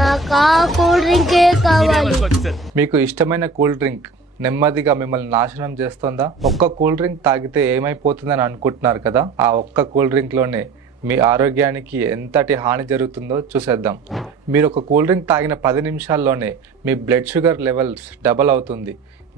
నాకు ఆ కూల్ డ్రింకే కావాలి. మీకు ఇష్టమైన కూల్ డ్రింక్ నెమ్మదిగా మిమ్మల్ని నాశనం చేస్తుందా? ఒక్క కూల్ డ్రింక్ తాగితే ఏమైపోతుందని అనుకుంటున్నారు కదా, ఆ ఒక్క కూల్ డ్రింక్ లోనే మీ ఆరోగ్యానికి ఎంతటి హాని జరుగుతుందో చూసేద్దాం. మీరు ఒక కూల్ డ్రింక్ తాగిన 10 నిమిషాల్లోనే మీ బ్లడ్ షుగర్ లెవెల్స్ డబల్ అవుతుంది.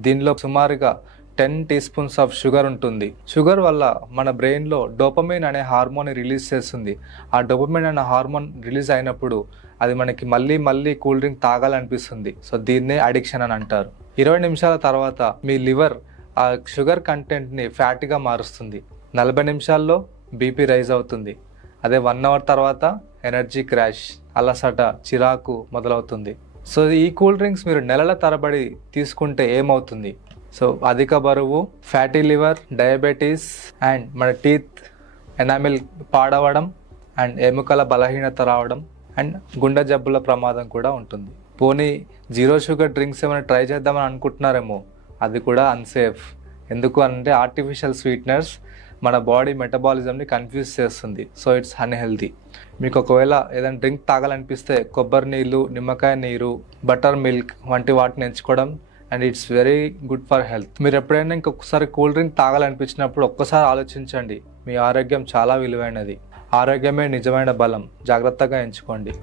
దీనిలో సుమారుగా 10 టీ స్పూన్స్ ఆఫ్ షుగర్ ఉంటుంది. షుగర్ వల్ల మన బ్రెయిన్లో డోపమైన్ అనే హార్మోన్ రిలీజ్ చేస్తుంది. ఆ డోపమైన్ అనే హార్మోన్ రిలీజ్ అయినప్పుడు అది మనకి మళ్ళీ కూల్ డ్రింక్ తాగాలనిపిస్తుంది. సో దీన్నే అడిక్షన్ అని అంటారు. 20 నిమిషాల తర్వాత మీ లివర్ ఆ షుగర్ కంటెంట్ని ఫ్యాట్గా మారుస్తుంది. 40 నిమిషాల్లో బీపీ రైజ్ అవుతుంది. అదే 1 అవర్ తర్వాత ఎనర్జీ క్రాష్, అలసట, చిరాకు మొదలవుతుంది. సో ఈ కూల్ డ్రింక్స్ మీరు నెలల తరబడి తీసుకుంటే ఏమవుతుంది? సో అధిక బరువు, ఫ్యాటీ లివర్, డయాబెటీస్ అండ్ మన టీత్ ఎనామిల్ పాడవడం అండ్ ఎముకల బలహీనత రావడం అండ్ గుండె జబ్బుల ప్రమాదం కూడా ఉంటుంది. పోనీ జీరో షుగర్ డ్రింక్స్ ఏమైనా ట్రై చేద్దామని అనుకుంటున్నారేమో, అది కూడా అన్సేఫ్. ఎందుకు అంటే ఆర్టిఫిషియల్ స్వీట్నర్స్ మన బాడీ మెటబాలిజంని కన్ఫ్యూజ్ చేస్తుంది. So it's unhealthy. మీకు ఒకవేళ ఏదైనా డ్రింక్ తాగాలనిపిస్తే కొబ్బరి నీళ్ళు, నిమ్మకాయ నీరు, బటర్ మిల్క్ వంటి వాటిని ఎంచుకోవడం and it's very good for health. మీరు ఎప్పుడైనా ఇంకొకసారి కూల్ డ్రింక్ తాగాలనిపించినప్పుడు ఒక్కసారి ఆలోచించండి. మీ ఆరోగ్యం చాలా విలువైనది. ఆరోగ్యమే నిజమైన బలం. జాగ్రత్తగా ఎంచుకోండి.